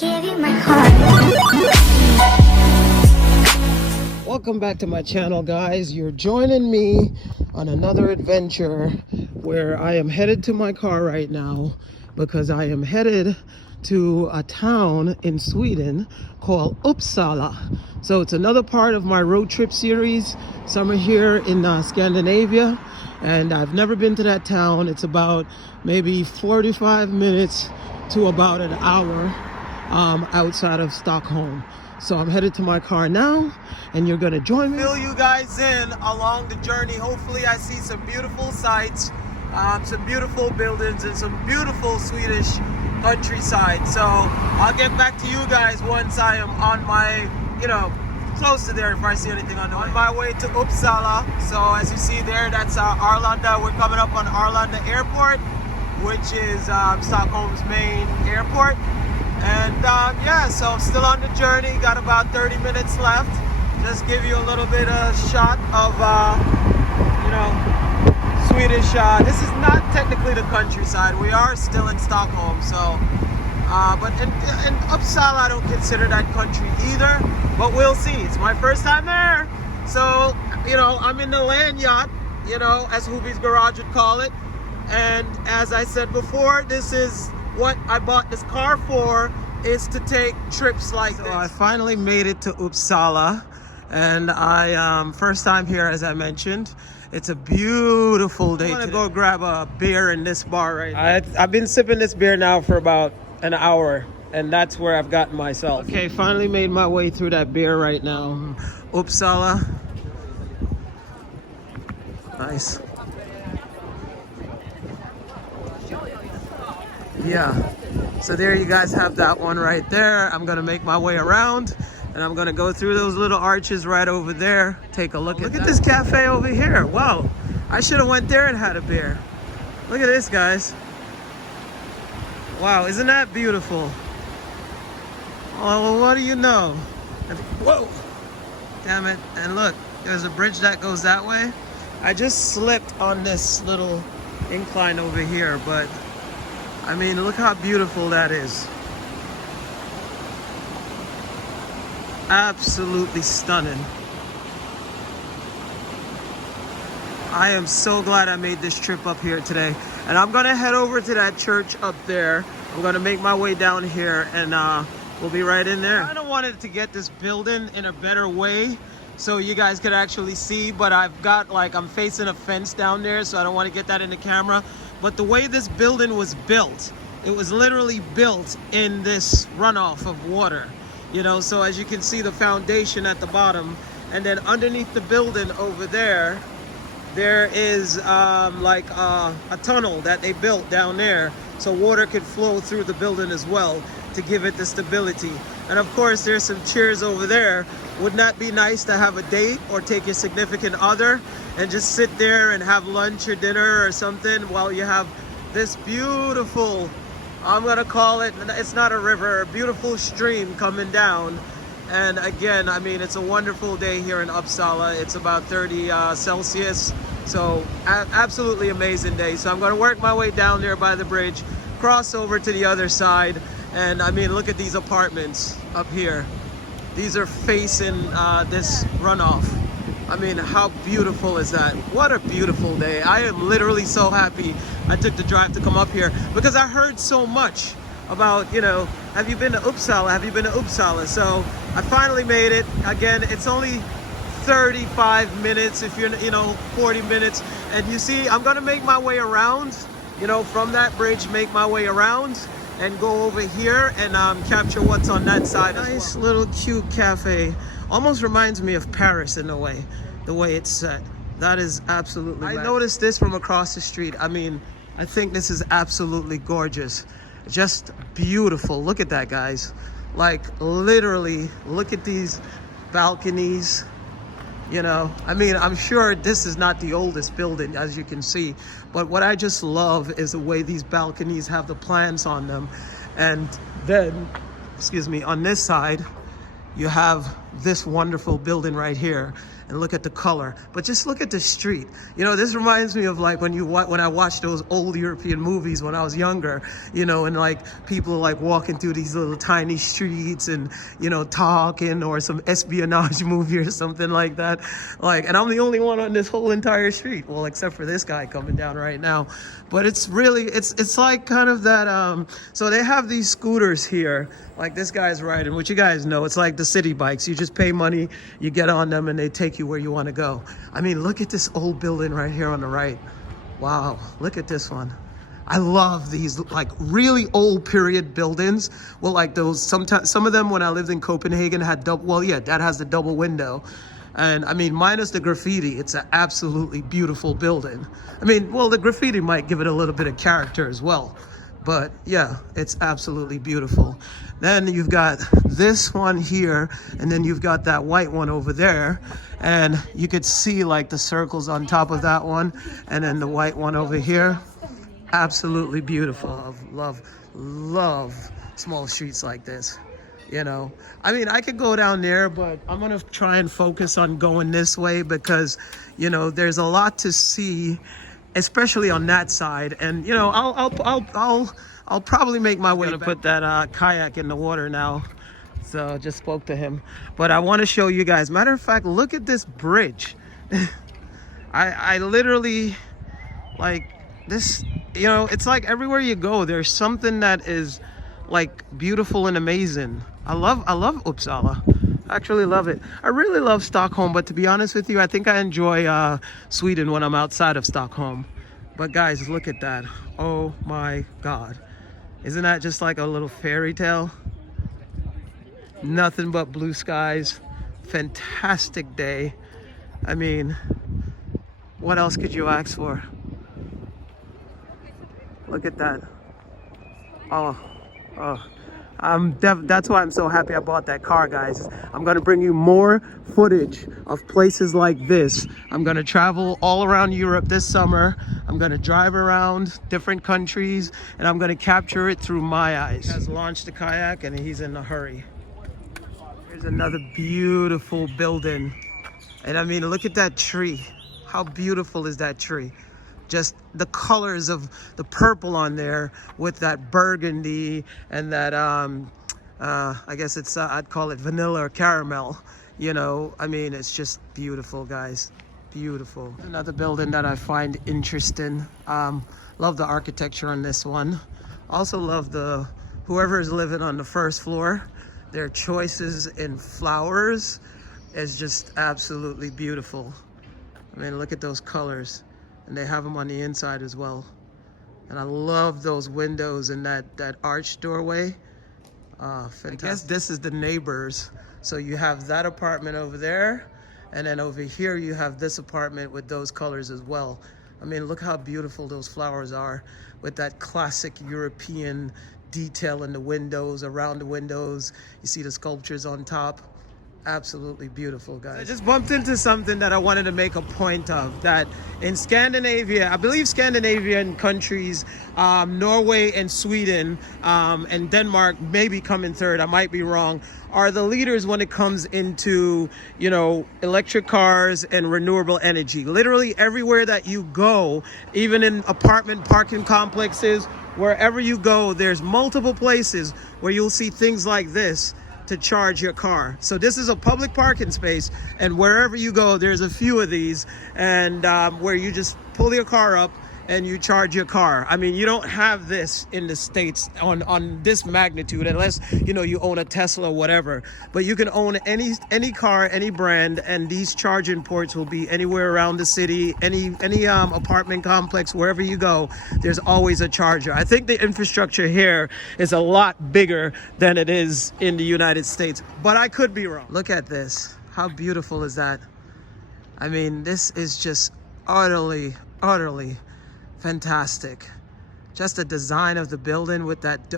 give you my heart. Welcome back to my channel, guys. You're joining me on another adventure where I am headed to my car right now because I am headed to a town in Sweden called Uppsala. So it's another part of my road trip series. Some are here in Scandinavia, and I've never been to that town. It's about maybe 45 minutes to about an hour outside of Stockholm. So I'm headed to my car now, and you're gonna join me. Fill you guys in along the journey. Hopefully I see some beautiful sights, some beautiful buildings, and some beautiful Swedish countryside. So I'll get back to you guys once I am on my, close to there, if I see anything on my way to Uppsala. So as you see there, that's Arlanda. We're coming up on Arlanda Airport, which is Stockholm's main airport. And yeah, so I'm still on the journey. Got about 30 minutes left. Just give you a little bit of shot of, Swedish. This is not technically the countryside. We are still in Stockholm, so. But in Uppsala, I don't consider that country either. But we'll see. It's my first time there. So, I'm in the land yacht, as Hubie's Garage would call it. And as I said before, this is what I bought this car for, is to take trips like this. So I finally made it to Uppsala, and I first time here, as I mentioned. It's a beautiful day. I'm gonna go grab a beer in this bar right now. I've been sipping this beer now for about an hour, and that's where I've gotten myself. Okay, finally made my way through that beer right now. Uppsala. Nice. Yeah, so there you guys have that one right there. I'm gonna make my way around, and I'm gonna go through those little arches right over there. Take a look at this cafe over here. Wow, I should have went there and had a beer. Look at this, guys. Wow, isn't that beautiful? Oh, what do you know? Whoa, damn it. And look, there's a bridge that goes that way. I just slipped on this little incline over here, but I mean, look how beautiful that is. Absolutely stunning. I am so glad I made this trip up here today. And I'm gonna head over to that church up there. I'm gonna make my way down here, and we'll be right in there. I kind of wanted to get this building in a better way so you guys could actually see, but I've got, I'm facing a fence down there, so I don't want to get that in the camera. But the way this building was built, it was literally built in this runoff of water, so as you can see, the foundation at the bottom, and then underneath the building over there is a tunnel that they built down there so water could flow through the building as well to give it the stability. And of course, there's some chairs over there. Wouldn't that be nice to have a date or take your significant other and just sit there and have lunch or dinner or something while you have this beautiful, I'm gonna call it, it's not a river, a beautiful stream coming down. And again, I mean, it's a wonderful day here in Uppsala. It's about 30 Celsius, so absolutely amazing day. So I'm gonna work my way down there by the bridge, cross over to the other side, and I mean, look at these apartments up here. These are facing this runoff. I mean, how beautiful is that? What a beautiful day. I am literally so happy I took the drive to come up here because I heard so much about, have you been to Uppsala? Have you been to Uppsala? So I finally made it. Again, it's only 35 minutes if you're, 40 minutes. And you see, I'm gonna make my way around, from that bridge, make my way around and go over here and capture what's on that side. Nice little cute cafe. Almost reminds me of Paris in a way, the way it's set. That is absolutely I noticed this from across the street. I mean, I think this is absolutely gorgeous. Just beautiful. Look at that, guys. Literally, look at these balconies. I mean, I'm sure this is not the oldest building, as you can see, but what I just love is the way these balconies have the plants on them. And then, excuse me, on this side, you have this wonderful building right here. and look at the color. But just look at the street. You know, this reminds me of like when I watched those old European movies when I was younger, you know, and like people like walking through these little tiny streets and, you know, talking, or some espionage movie or something like that. Like, and I'm the only one on this whole entire street. Well, except for this guy coming down right now. But it's really, it's like kind of that, so they have these scooters here, like this guy's riding, which you guys know, it's like the city bikes. You just pay money, you get on them, and they take you where you want to go. I mean, look at this old building right here on the right. Wow, look at this one. I love these like really old period buildings. Well, like those, sometimes some of them when I lived in Copenhagen had double, well, yeah, that has the double window. And I mean, minus the graffiti, it's an absolutely beautiful building. I mean, well, the graffiti might give it a little bit of character as well. But yeah, it's absolutely beautiful. Then you've got this one here, and then you've got that white one over there. And you could see like the circles on top of that one, and then the white one over here. Absolutely beautiful. Love small streets like this. You know, I mean, I could go down there, but I'm gonna try and focus on going this way because, you know, there's a lot to see, especially on that side. And you know, I'll probably make my way to put that kayak in the water now. So just spoke to him, but I want to show you guys. Matter of fact, look at this bridge. I literally like this. You know, it's like everywhere you go, there's something that is like beautiful and amazing. I love Uppsala. I actually love it. I really love Stockholm, but to be honest with you, I think I enjoy Sweden when I'm outside of Stockholm. But guys, look at that. Oh my God. Isn't that just like a little fairy tale? Nothing but blue skies. Fantastic day. I mean, what else could you ask for? Look at that. Oh. That's why I'm so happy I bought that car, guys. I'm gonna bring you more footage of places like this. I'm gonna travel all around Europe this summer. I'm gonna drive around different countries, and I'm gonna capture it through my eyes. He has launched the kayak and he's in a hurry. Here's another beautiful building. And I mean, look at that tree. How beautiful is that tree? Just the colors of the purple on there with that burgundy and that, I guess it's, I'd call it vanilla or caramel. You know, I mean, it's just beautiful, guys. Beautiful. Another building that I find interesting. Love the architecture on this one. Also love whoever is living on the first floor. Their choices in flowers is just absolutely beautiful. I mean, look at those colors. And they have them on the inside as well. And I love those windows and that arched doorway. Fantastic. I guess this is the neighbors. So you have that apartment over there, and then over here you have this apartment with those colors as well. I mean, look how beautiful those flowers are with that classic European detail in the windows, around the windows. You see the sculptures on top. Absolutely beautiful, guys. I just bumped into something that I wanted to make a point of, that in Scandinavia, I believe Scandinavian countries, Norway and Sweden, and Denmark maybe coming third, I might be wrong, are the leaders when it comes into, you know, electric cars and renewable energy. Literally everywhere that you go, even in apartment parking complexes, wherever you go, there's multiple places where you'll see things like this to charge your car. So this is a public parking space, and wherever you go, there's a few of these, and where you just pull your car up and you charge your car. I mean, you don't have this in the States on this magnitude, unless, you know, you own a Tesla or whatever. But you can own any car, any brand, and these charging ports will be anywhere around the city, any apartment complex, wherever you go, there's always a charger. I think the infrastructure here is a lot bigger than it is in the United States, but I could be wrong. Look at this. How beautiful is that? I mean, this is just utterly fantastic. Just the design of the building with that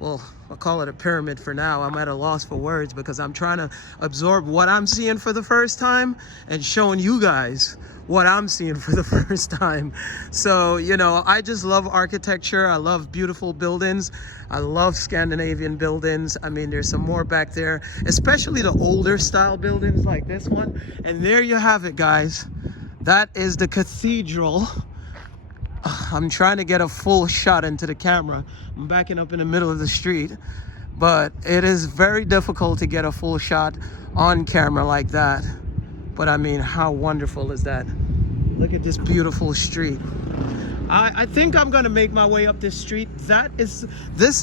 well, I'll call it a pyramid for now. I'm at a loss for words because I'm trying to absorb what I'm seeing for the first time and showing you guys what I'm seeing for the first time. So, you know, I just love architecture. I love beautiful buildings. I love Scandinavian buildings. I mean, there's some more back there, especially the older style buildings like this one. And there you have it, guys. That is the cathedral. I'm trying to get a full shot into the camera. I'm backing up in the middle of the street, but it is very difficult to get a full shot on camera like that. But I mean, how wonderful is that? Look at this beautiful street. I think I'm gonna make my way up this street. This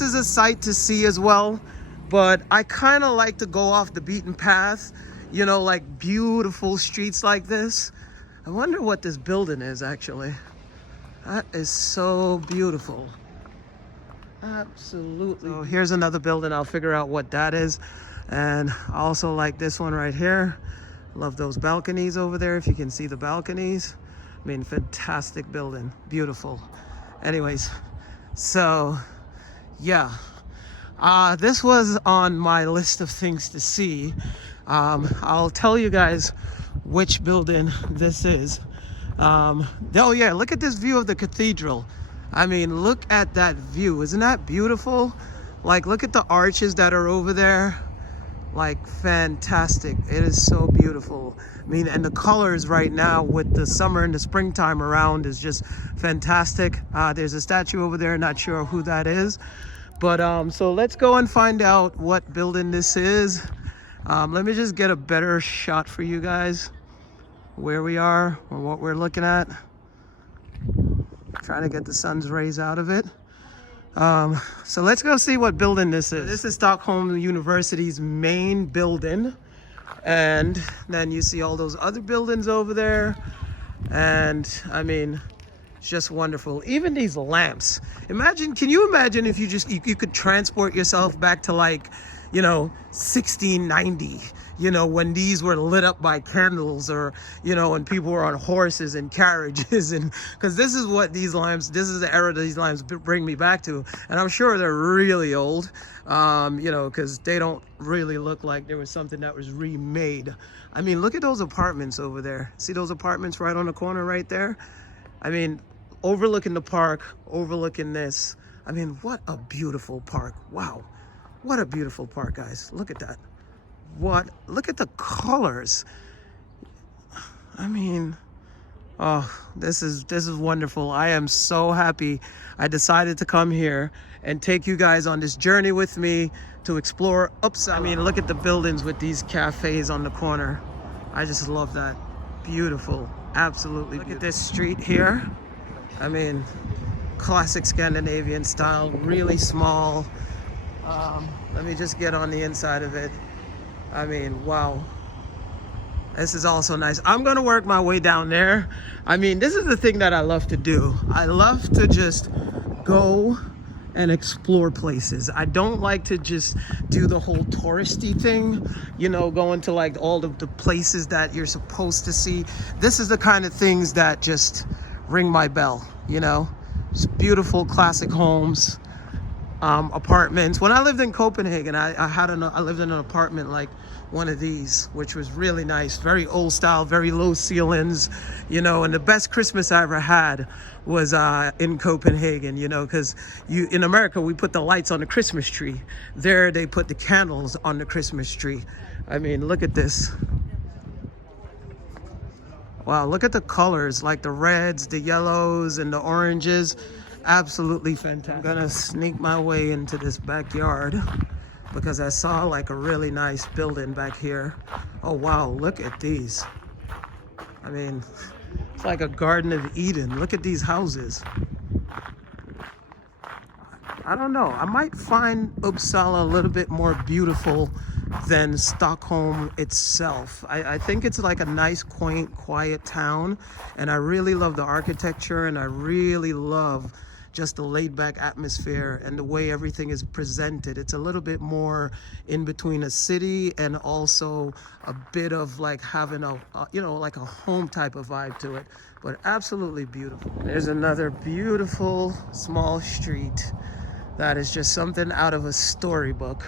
is a sight to see as well, but I kind of like to go off the beaten path, you know, like beautiful streets like this. I wonder what this building is actually. That is so beautiful. Absolutely. So here's another building. I'll figure out what that is. And I also like this one right here. Love those balconies over there, if you can see the balconies. I mean, fantastic building. Beautiful. Anyways, so yeah. This was on my list of things to see. I'll tell you guys which building this is. Oh yeah, look at this view of the cathedral. I mean, look at that view. Isn't that beautiful? Like, look at the arches that are over there. Like, fantastic. It is so beautiful. I mean, and the colors right now with the summer and the springtime around is just fantastic. There's a statue over there, not sure who that is. But so let's go and find out what building this is. Let me just get a better shot for you guys where we are or what we're looking at. Trying to get the sun's rays out of it. So let's go see what building this is. This is Stockholm University's main building. And then you see all those other buildings over there. And I mean, it's just wonderful. Even these lamps. Can you imagine if you could transport yourself back to, like, you know, 1690, you know, when these were lit up by candles, or, you know, when people were on horses and carriages, and because this is the era these lamps bring me back to. And I'm sure they're really old, you know, because they don't really look like there was something that was remade. I mean, look at those apartments over there. See those apartments right on the corner right there? I mean, overlooking the park, overlooking this. I mean, what a beautiful park. Wow. What a beautiful park, guys. Look at that. Look at the colors. I mean, oh, this is wonderful. I am so happy I decided to come here and take you guys on this journey with me to explore Uppsala. I mean, look at the buildings with these cafes on the corner. I just love that. Beautiful. Absolutely beautiful. Look at this street here. I mean, classic Scandinavian style, really small. Let me just get on the inside of it. I mean, wow. This is also nice. I'm gonna work my way down there. I mean, this is the thing that I love to do. I love to just go and explore places. I don't like to just do the whole touristy thing, you know, going to like all of the places that you're supposed to see. This is the kind of things that just ring my bell, you know? Just beautiful classic homes. Apartments. When I lived in Copenhagen, I lived in an apartment like one of these, which was really nice, very old style, very low ceilings, you know. And the best Christmas I ever had was in Copenhagen, you know, because in America we put the lights on the Christmas tree. There they put the candles on the Christmas tree. I mean, look at this. Wow, look at the colors, like the reds, the yellows, and the oranges. Absolutely fantastic. I'm gonna sneak my way into this backyard because I saw like a really nice building back here. Oh wow, look at these. I mean, it's like a Garden of Eden. Look at these houses. I don't know. I might find Uppsala a little bit more beautiful than Stockholm itself. I think it's like a nice, quaint, quiet town. And I really love the architecture, and I really love just the laid-back atmosphere and the way everything is presented. It's a little bit more in between a city and also a bit of like having a you know, like a home type of vibe to it, but absolutely beautiful. There's another beautiful small street. that is just something out of a storybook.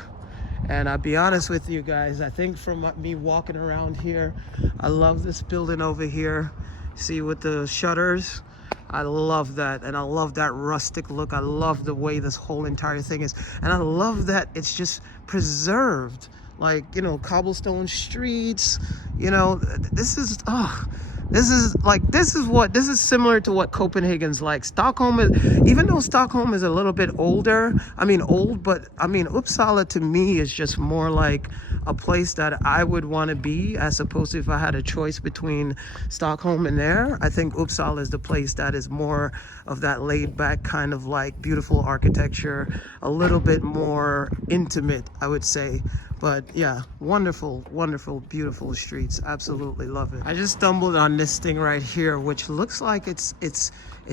And I'll be honest with you guys, I think from me walking around here, I love this building over here. See, with the shutters, I love that. And I love that rustic look. I love the way this whole entire thing is. And I love that it's just preserved. Like, you know, cobblestone streets, you know, this is, oh, this is similar to what Copenhagen's like. Stockholm is, even though Stockholm is a little bit older, I mean old, but I mean Uppsala to me is just more like a place that I would want to be, as opposed to if I had a choice between Stockholm and there. I think Uppsala is the place that is more of that laid back kind of like beautiful architecture, a little bit more intimate, I would say. But yeah, wonderful, wonderful, beautiful streets. Absolutely love it. I just stumbled on this thing right here, which looks like it's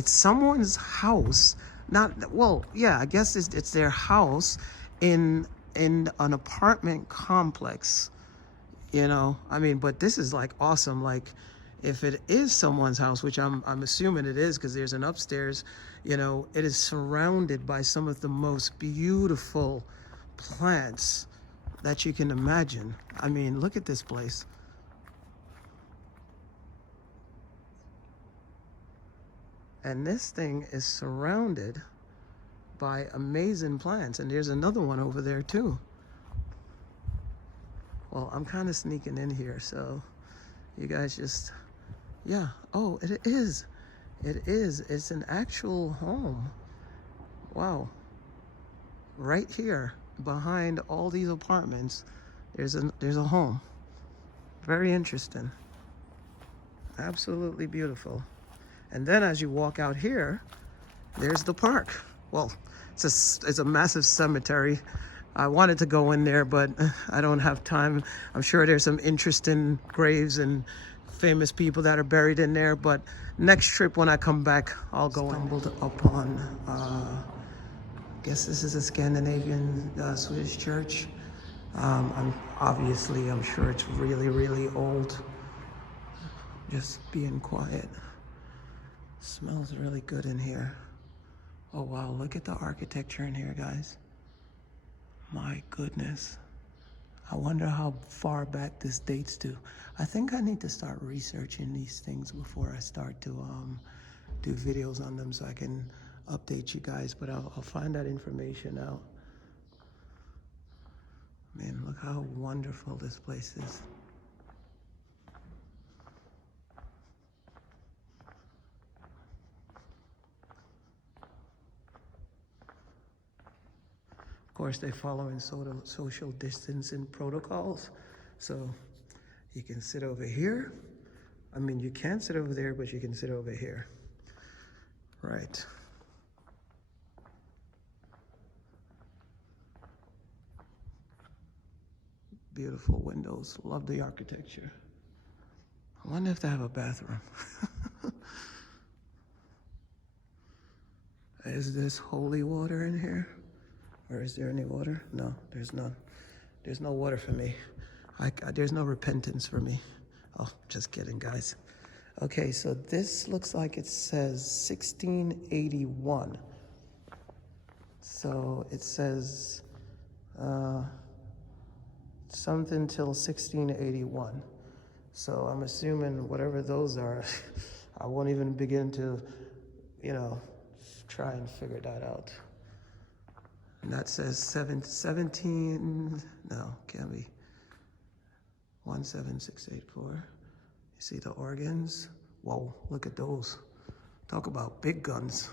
someone's house. Not, well, yeah, I guess it's their house in an apartment complex. You know, I mean, but this is like awesome. Like, if it is someone's house, which I'm assuming it is, because there's an upstairs, you know, it is surrounded by some of the most beautiful plants that you can imagine. I mean, look at this place. And this thing is surrounded by amazing plants. And there's another one over there too. Well, I'm kind of sneaking in here, so you guys just, yeah. Oh, it is. It is. It's an actual home. Wow. Right here, behind all these apartments, there's a home. Very interesting. Absolutely beautiful. And then as you walk out here, there's the park. Well, it's a massive cemetery. I wanted to go in there, but I don't have time. I'm sure there's some interesting graves and famous people that are buried in there, but next trip when I come back, I'll go. Stumbled upon, I guess this is a Scandinavian Swedish church. I'm sure it's really, really old. Just being quiet. Smells really good in here. Oh wow, look at the architecture in here, guys. My goodness. I wonder how far back this dates to. I think I need to start researching these things before I start to do videos on them, so I can update you guys, but I'll find that information out. Man, look how wonderful this place is. Of course, they follow in social distancing protocols. So you can sit over here. I mean, you can't sit over there, but you can sit over here. Right. Beautiful windows. Love the architecture. I wonder if they have a bathroom. Is this holy water in here? Or is there any water? No, there's none. There's no water for me. There's no repentance for me. Oh, just kidding, guys. Okay, so this looks like it says 1681. So it says something till 1681. So I'm assuming whatever those are, I won't even begin to, you know, try and figure that out. And that says 17, no, can't be. 17684. You see the organs? Whoa, look at those. Talk about big guns.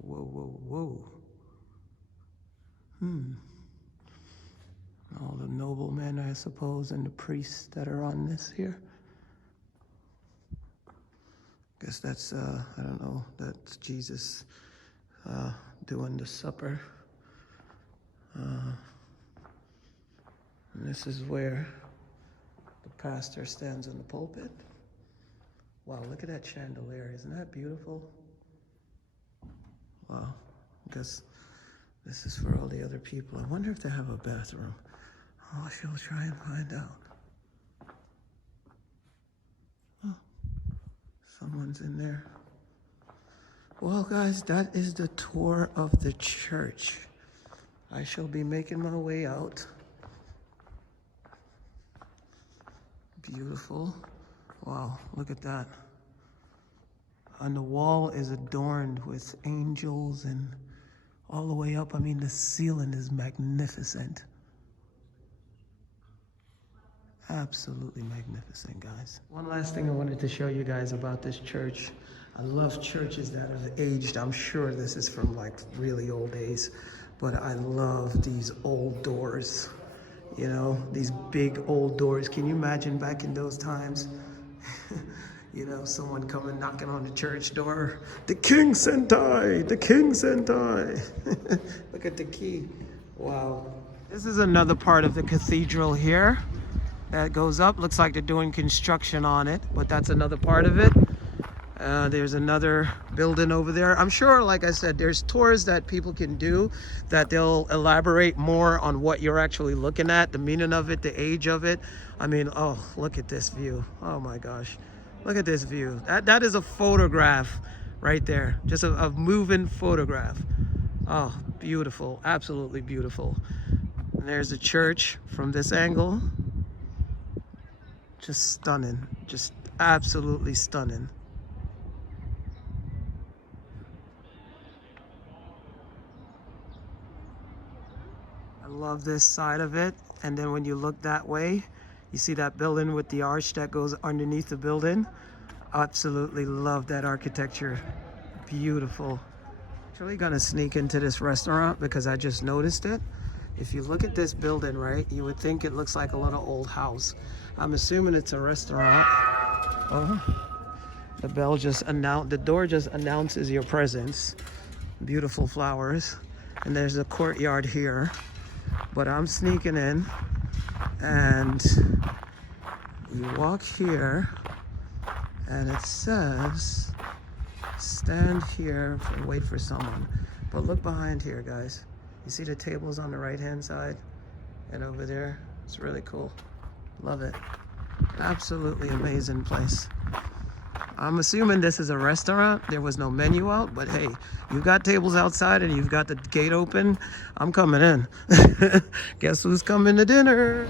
Whoa, whoa, whoa. All the noblemen, I suppose, and the priests that are on this here. Guess that's, I don't know, that's Jesus doing the supper. And this is where the pastor stands in the pulpit. Wow, look at that chandelier. Isn't that beautiful? Wow, I guess this is for all the other people. I wonder if they have a bathroom. Oh, I shall try and find out. Oh, someone's in there. Well, guys, that is the tour of the church. I shall be making my way out. Beautiful. Wow, look at that. And the wall is adorned with angels and all the way up. I mean, the ceiling is magnificent. Absolutely magnificent, guys. One last thing I wanted to show you guys about this church. I love churches that have aged. I'm sure this is from like really old days, but I love these old doors. You know, these big old doors. Can you imagine back in those times? You know, someone coming knocking on the church door. The king sent I, the king sent I. Look at the key. Wow. This is another part of the cathedral here that goes up. Looks like they're doing construction on it, but that's another part of it. There's another building over there. I'm sure, like I said, there's tours that people can do that they'll elaborate more on what you're actually looking at, the meaning of it, the age of it. I mean, oh, look at this view. Oh my gosh. Look at this view. That is a photograph right there. Just a moving photograph. Oh, beautiful. Absolutely beautiful. And there's the church from this angle. Just stunning. Just absolutely stunning. I love this side of it. And then when you look that way, you see that building with the arch that goes underneath the building. Absolutely love that architecture. Beautiful. Actually gonna sneak into this restaurant because I just noticed it. If you look at this building, right, you would think it looks like a little old house. I'm assuming it's a restaurant. Oh, the bell just announced, the door just announces your presence. Beautiful flowers. And there's a courtyard here. But I'm sneaking in. And you walk here and it says stand here and wait for someone. But look behind here, guys. You see the tables on the right hand side and over there? It's really cool. Love it. Absolutely amazing place. I'm assuming this is a restaurant. There was no menu out, but hey, you've got tables outside and you've got the gate open. I'm coming in. Guess who's coming to dinner?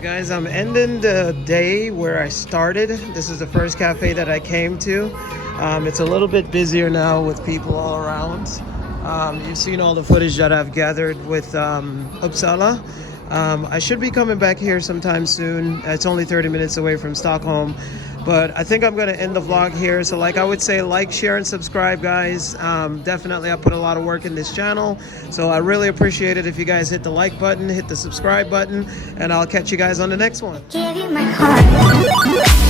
Guys, I'm ending the day where I started. This is the first cafe that I came to. It's a little bit busier now with people all around. You've seen all the footage that I've gathered with Uppsala. I should be coming back here sometime soon. It's only 30 minutes away from Stockholm. But I think I'm going to end the vlog here. So like I would say, like, share, and subscribe, guys. Definitely, I put a lot of work in this channel. So I really appreciate it if you guys hit the like button, hit the subscribe button, and I'll catch you guys on the next one. Give you my heart.